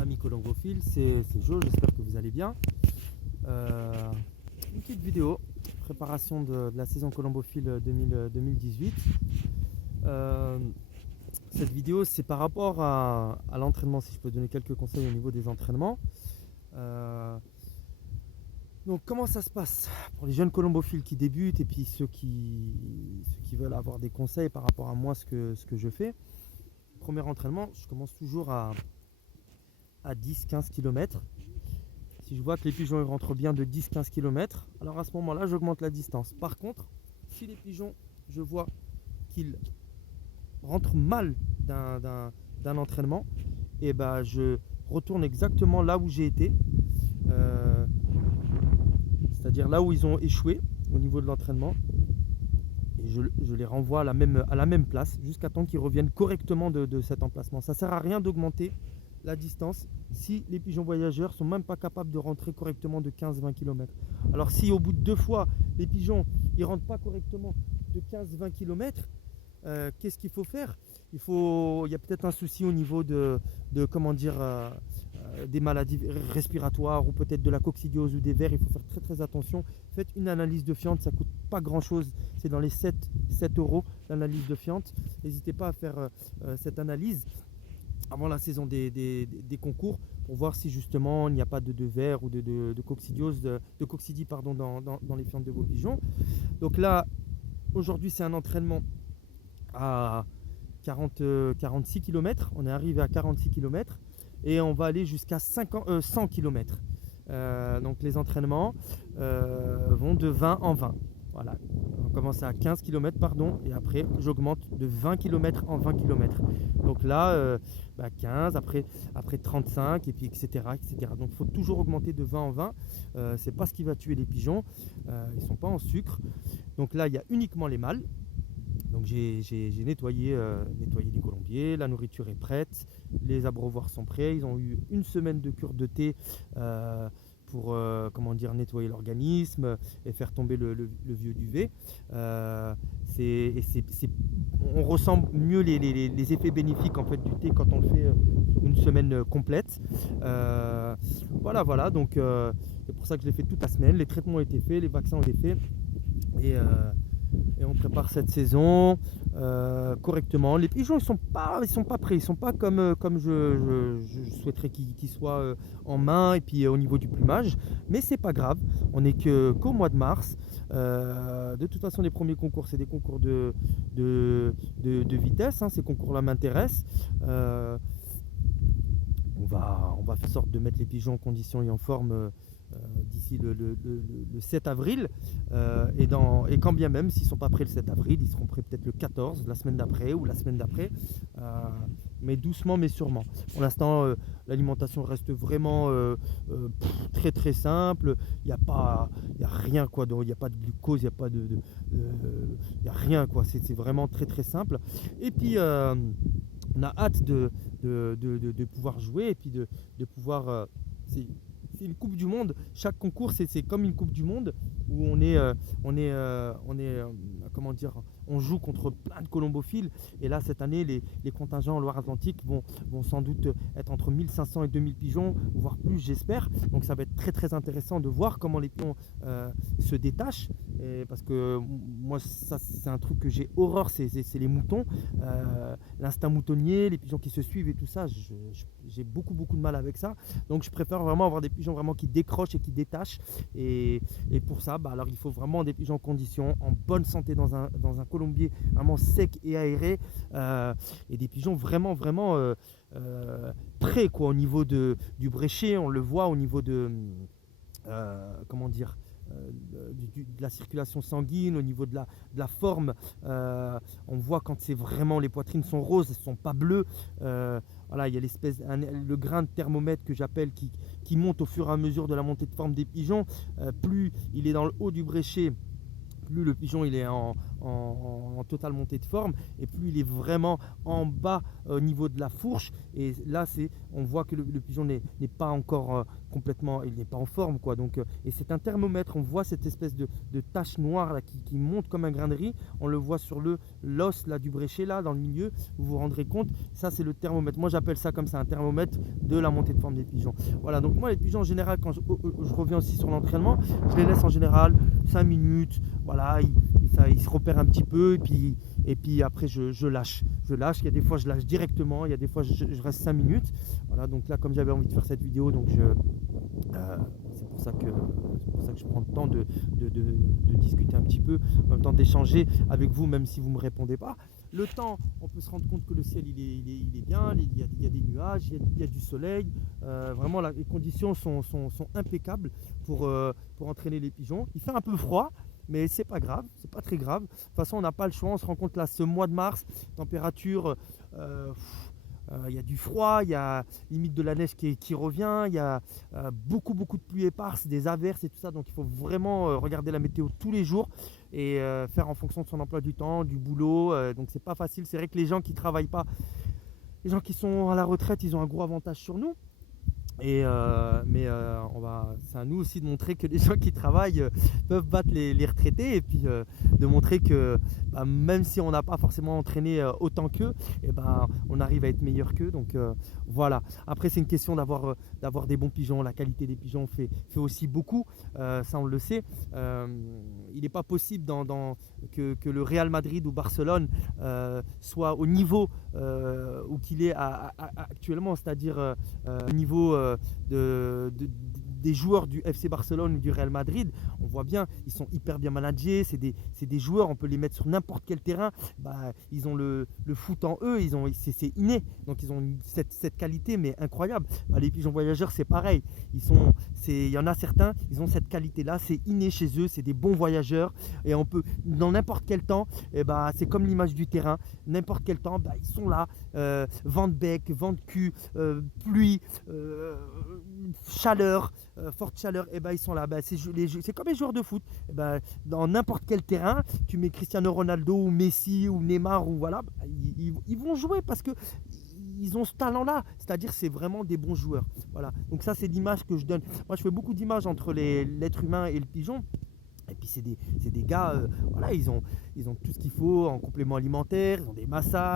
Amis colombophiles, c'est Joe, j'espère que vous allez bien. Une petite vidéo, préparation de la saison colombophile 2018. Cette vidéo, c'est par rapport à l'entraînement, si je peux donner quelques conseils au niveau des entraînements. Donc comment ça se passe pour les jeunes colombophiles qui débutent et puis ceux qui veulent avoir des conseils par rapport à moi, ce que je fais. Premier entraînement, je commence toujours à 10-15 km. Si je vois que les pigeons rentrent bien de 10-15 km, alors à ce moment-là, j'augmente la distance. Par contre, si les pigeons, je vois qu'ils rentrent mal d'un entraînement, et ben je retourne exactement là où j'ai été, c'est-à-dire là où ils ont échoué au niveau de l'entraînement, et je les renvoie à la même place jusqu'à temps qu'ils reviennent correctement de cet emplacement. Ça ne sert à rien d'augmenter la distance si les pigeons voyageurs sont même pas capables de rentrer correctement de 15-20 km. Alors si au bout de 2 fois les pigeons ils rentrent pas correctement de 15-20 km, qu'est-ce qu'il faut faire? Il y a peut-être un souci au niveau comment dire, des maladies respiratoires ou peut-être de la coccidiose ou des vers. Il faut faire très très attention. Faites une analyse de fiente, ça coûte pas grand chose, c'est dans les 7 euros l'analyse de fiente. N'hésitez pas à faire cette analyse avant la saison des concours pour voir si justement il n'y a pas de vers ou de coccidiose, de coccidie pardon, dans les fientes de vos pigeons. Donc là, aujourd'hui c'est un entraînement à 46 km, on est arrivé à 46 km et on va aller jusqu'à 100 km. Donc les entraînements vont de 20 en 20. Voilà, on commence à 15 km pardon, et après j'augmente de 20 km en 20 km. Donc là, 15, après 35, et puis etc. Donc il faut toujours augmenter de 20 en 20. C'est pas ce qui va tuer les pigeons, ils sont pas en sucre. Donc là, il y a uniquement les mâles. Donc j'ai nettoyé les colombiers, la nourriture est prête, les abreuvoirs sont prêts, ils ont eu une semaine de cure de thé pour comment dire, nettoyer l'organisme et faire tomber le vieux duvet. On ressent mieux les effets bénéfiques en fait du thé quand on le fait sur une semaine complète. Voilà, donc c'est pour ça que je l'ai fait toute la semaine. Les traitements ont été faits, les vaccins ont été faits et on prépare cette saison correctement. Les pigeons ils sont pas prêts, ils sont pas comme je souhaiterais qu'ils soient en main et puis au niveau du plumage, mais c'est pas grave, on n'est qu'au mois de mars. De toute façon les premiers concours c'est des concours de vitesse, hein. Ces concours là m'intéressent. On va faire sorte de mettre les pigeons en condition et en forme d'ici le 7 avril, et quand bien même s'ils ne sont pas prêts le 7 avril, ils seront prêts peut-être le 14, la semaine d'après ou la semaine d'après, mais doucement mais sûrement. Pour l'instant l'alimentation reste vraiment très très simple, il n'y a rien quoi, il n'y a pas de glucose, il n'y a pas y a rien quoi, c'est vraiment très très simple. Et puis on a hâte de pouvoir jouer et puis de pouvoir c'est une coupe du monde. Chaque concours c'est comme une coupe du monde où comment dire, on joue contre plein de colombophiles. Et là cette année les contingents en Loire-Atlantique vont sans doute être entre 1500 et 2000 pigeons, voire plus j'espère. Donc ça va être très très intéressant de voir comment les pigeons se détachent, parce que moi ça c'est un truc que j'ai horreur, c'est les moutons, l'instinct moutonnier, les pigeons qui se suivent et tout ça, j'ai beaucoup de mal avec ça. Donc je préfère vraiment avoir des pigeons vraiment qui décrochent et qui détachent, et pour ça alors il faut vraiment des pigeons en condition, en bonne santé, dans un colombier vraiment sec et aéré, et des pigeons vraiment prêts quoi, au niveau du bréchet. On le voit au niveau de comment dire, de la circulation sanguine, au niveau de la forme. On voit quand c'est vraiment, les poitrines sont roses, elles ne sont pas bleues. Voilà, il y a le grain de thermomètre que j'appelle qui monte au fur et à mesure de la montée de forme des pigeons. Plus il est dans le haut du bréchet, plus le pigeon il est en en totale montée de forme, et plus il est vraiment en bas au niveau de la fourche. Et là, on voit que le pigeon n'est pas encore complètement, il n'est pas en forme, quoi. Donc, et c'est un thermomètre. On voit cette espèce de tache noire là, qui monte comme un grain de riz. On le voit sur l'os là du bréchet là dans le milieu. Vous vous rendrez compte, ça c'est le thermomètre. Moi j'appelle ça comme ça, un thermomètre de la montée de forme des pigeons. Voilà, donc moi les pigeons en général, quand je reviens aussi sur l'entraînement, je les laisse en général 5 minutes. Voilà, ils se repèrent un petit peu, et puis après je lâche. Il y a des fois je lâche directement, il y a des fois je reste 5 minutes. Voilà, donc là comme j'avais envie de faire cette vidéo, donc c'est pour ça que je prends le temps de discuter un petit peu, en même temps d'échanger avec vous, même si vous ne me répondez pas. Le temps, on peut se rendre compte que le ciel il est bien, il y a des nuages, il y a du soleil. Vraiment les conditions sont impeccables pour entraîner les pigeons. Il fait un peu froid, mais c'est pas grave, c'est pas très grave. De toute façon, on n'a pas le choix. On se rend compte là, ce mois de mars, température, il y a du froid, il y a limite de la neige qui revient, il y a beaucoup de pluie éparse, des averses et tout ça. Donc il faut vraiment regarder la météo tous les jours et faire en fonction de son emploi du temps, du boulot. Donc c'est pas facile. C'est vrai que les gens qui travaillent pas, les gens qui sont à la retraite, ils ont un gros avantage sur nous. Mais c'est à nous aussi de montrer que les gens qui travaillent peuvent battre les retraités, et puis de montrer que même si on n'a pas forcément entraîné autant qu'eux, et on arrive à être meilleur qu'eux. Donc voilà. Après c'est une question d'avoir des bons pigeons. La qualité des pigeons fait aussi beaucoup, ça on le sait. Il n'est pas possible que le Real Madrid ou Barcelone soit au niveau où qu'il est actuellement, c'est-à-dire au niveau des joueurs du FC Barcelone ou du Real Madrid. On voit bien, ils sont hyper bien managés, c'est des joueurs, on peut les mettre sur n'importe quel terrain. Ils ont le foot en eux, c'est inné, donc ils ont cette qualité mais incroyable. Les pigeons voyageurs c'est pareil, il y en a certains, ils ont cette qualité là, c'est inné chez eux, c'est des bons voyageurs, et on peut dans n'importe quel temps, c'est comme l'image du terrain, n'importe quel temps, ils sont là, vent de bec, vent de cul, pluie, chaleur, forte chaleur, ils sont là. C'est comme les joueurs de foot. Dans n'importe quel terrain, tu mets Cristiano Ronaldo ou Messi ou Neymar, ou voilà, ils vont jouer parce que ils ont ce talent-là. C'est-à-dire, c'est vraiment des bons joueurs. Voilà. Donc ça, c'est l'image que je donne. Moi, je fais beaucoup d'images entre l'être humain et le pigeon. Et puis c'est des gars, voilà, ils ont tout ce qu'il faut en complément alimentaire, ils ont des massages.